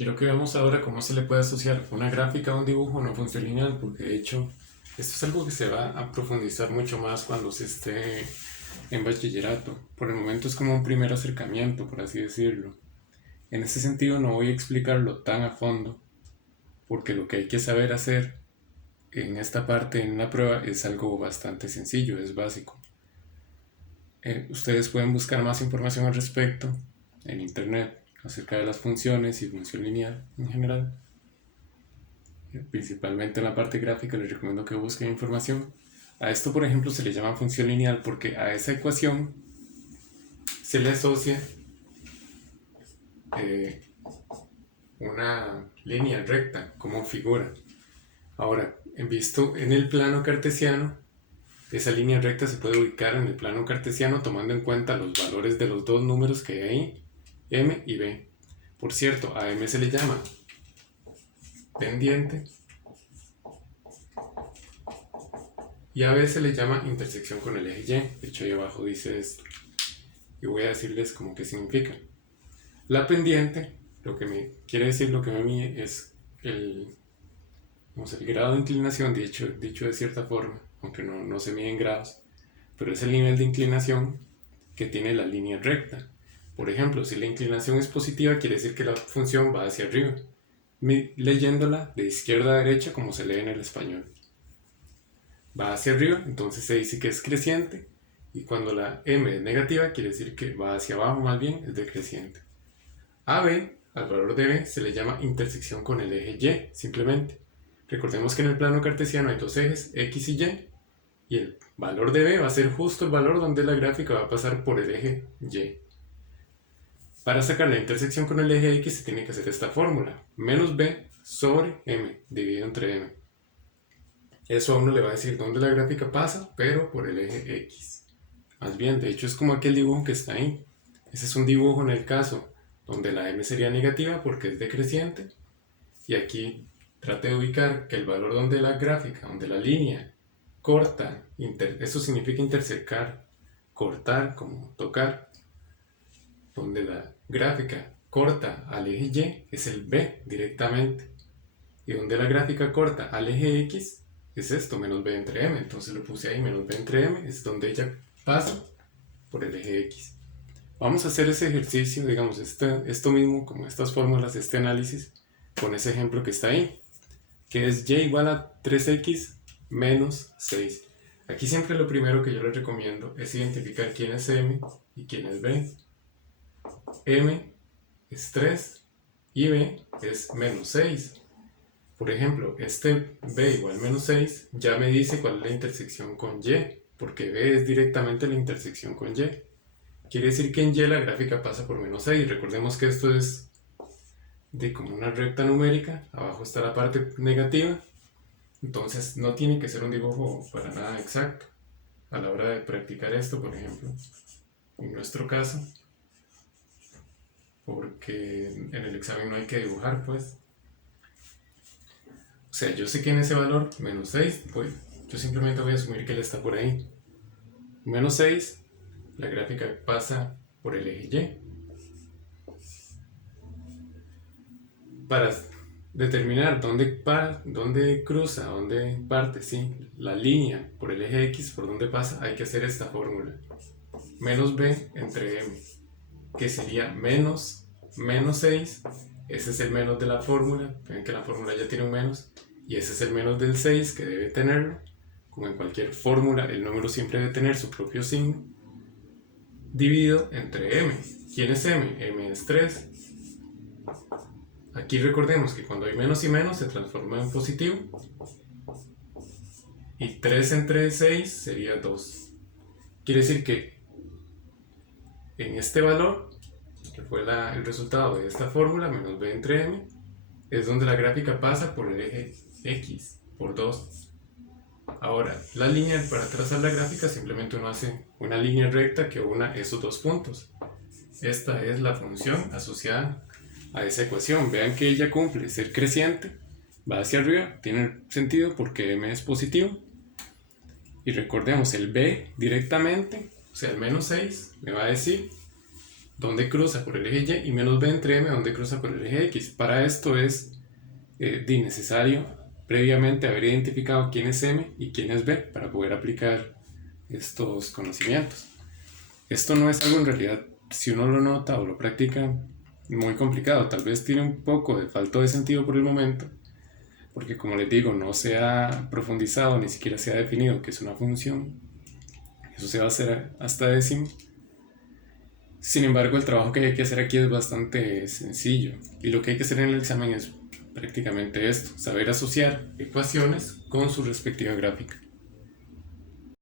Quiero que veamos ahora cómo se le puede asociar una gráfica a un dibujo a una función lineal, porque de hecho esto es algo que se va a profundizar mucho más cuando se esté en bachillerato. Por el momento es como un primer acercamiento, por así decirlo. En ese sentido no voy a explicarlo tan a fondo, porque lo que hay que saber hacer en esta parte en la prueba es algo bastante sencillo, es básico. Ustedes pueden buscar más información al respecto en internet acerca de las funciones y función lineal en general. Principalmente en la parte gráfica les recomiendo que busquen información. A esto, por ejemplo, se le llama función lineal porque a esa ecuación se le asocia eh, una línea recta como figura. Ahora, visto en el plano cartesiano, esa línea recta se puede ubicar en el plano cartesiano tomando en cuenta los valores de los dos números que hay ahí, m y b. Por cierto, a m se le llama pendiente y a b se le llama intersección con el eje y. De hecho, ahí abajo dice esto. Y voy a decirles como qué significa. La pendiente, lo que me quiere decir, lo que me mide es el grado de inclinación, dicho de cierta forma, aunque no se mide en grados, pero es el nivel de inclinación que tiene la línea recta. Por ejemplo, si la inclinación es positiva, quiere decir que la función va hacia arriba, leyéndola de izquierda a derecha como se lee en el español. Va hacia arriba, entonces se dice que es creciente, y cuando la m es negativa, quiere decir que va hacia abajo, más bien es decreciente. A b, al valor de b, se le llama intersección con el eje y, simplemente. Recordemos que en el plano cartesiano hay dos ejes, x y el valor de b va a ser justo el valor donde la gráfica va a pasar por el eje y. Para sacar la intersección con el eje x se tiene que hacer esta fórmula, menos b sobre m, dividido entre m. Eso a uno le va a decir dónde la gráfica pasa, pero por el eje x. Más bien, de hecho es como aquel dibujo que está ahí. Ese es un dibujo en el caso donde la m sería negativa porque es decreciente. Y aquí trate de ubicar que el valor donde la gráfica, donde la línea corta, eso significa intersecar, cortar, como tocar, donde la gráfica corta al eje y es el b directamente. Y donde la gráfica corta al eje x es esto, menos b entre m. Entonces lo puse ahí, menos b entre m, es donde ella pasa por el eje x. Vamos a hacer ese ejercicio, digamos, esto mismo, como estas fórmulas, este análisis, con ese ejemplo que está ahí, que es y igual a 3x menos 6. Aquí siempre lo primero que yo les recomiendo es identificar quién es m y quién es b. M es 3 y b es menos 6. Por ejemplo, este b igual a menos 6 ya me dice cuál es la intersección con y, porque b es directamente la intersección con y. Quiere decir que en y la gráfica pasa por menos 6. Recordemos que esto es de como una recta numérica, abajo está la parte negativa, entonces no tiene que ser un dibujo para nada exacto a la hora de practicar esto, por ejemplo, en nuestro caso, porque en el examen no hay que dibujar, pues. O sea, yo sé que en ese valor, menos 6, pues yo simplemente voy a asumir que él está por ahí. Menos 6, la gráfica pasa por el eje y. Para determinar dónde cruza, dónde parte, sí, la línea por el eje x, por dónde pasa, hay que hacer esta fórmula. Menos b entre m, que sería menos 6, ese es el menos de la fórmula, ven que la fórmula ya tiene un menos, y ese es el menos del 6 que debe tenerlo. Como en cualquier fórmula, el número siempre debe tener su propio signo, dividido entre m. ¿Quién es m? m es 3. Aquí recordemos que cuando hay menos y menos se transforma en positivo. Y 3 entre 6 sería 2. Quiere decir que en este valor, que fue el resultado de esta fórmula, menos b entre m, es donde la gráfica pasa por el eje x, por 2. Ahora, la línea para trazar la gráfica simplemente uno hace una línea recta que una esos dos puntos. Esta es la función asociada a esa ecuación. Vean que ella cumple ser creciente, va hacia arriba, tiene sentido porque m es positivo. Y recordemos, el b directamente, o sea, el menos 6, me va a decir dónde cruza por el eje Y y menos b entre m dónde cruza por el eje X. Para esto es necesario previamente haber identificado quién es m y quién es b para poder aplicar estos conocimientos. Esto no es algo en realidad, si uno lo nota o lo practica, muy complicado. Tal vez tiene un poco de falta de sentido por el momento, porque como les digo, no se ha profundizado, ni siquiera se ha definido qué es una función. Eso se va a hacer hasta décimo. Sin embargo, el trabajo que hay que hacer aquí es bastante sencillo, y lo que hay que hacer en el examen es prácticamente esto: saber asociar ecuaciones con su respectiva gráfica.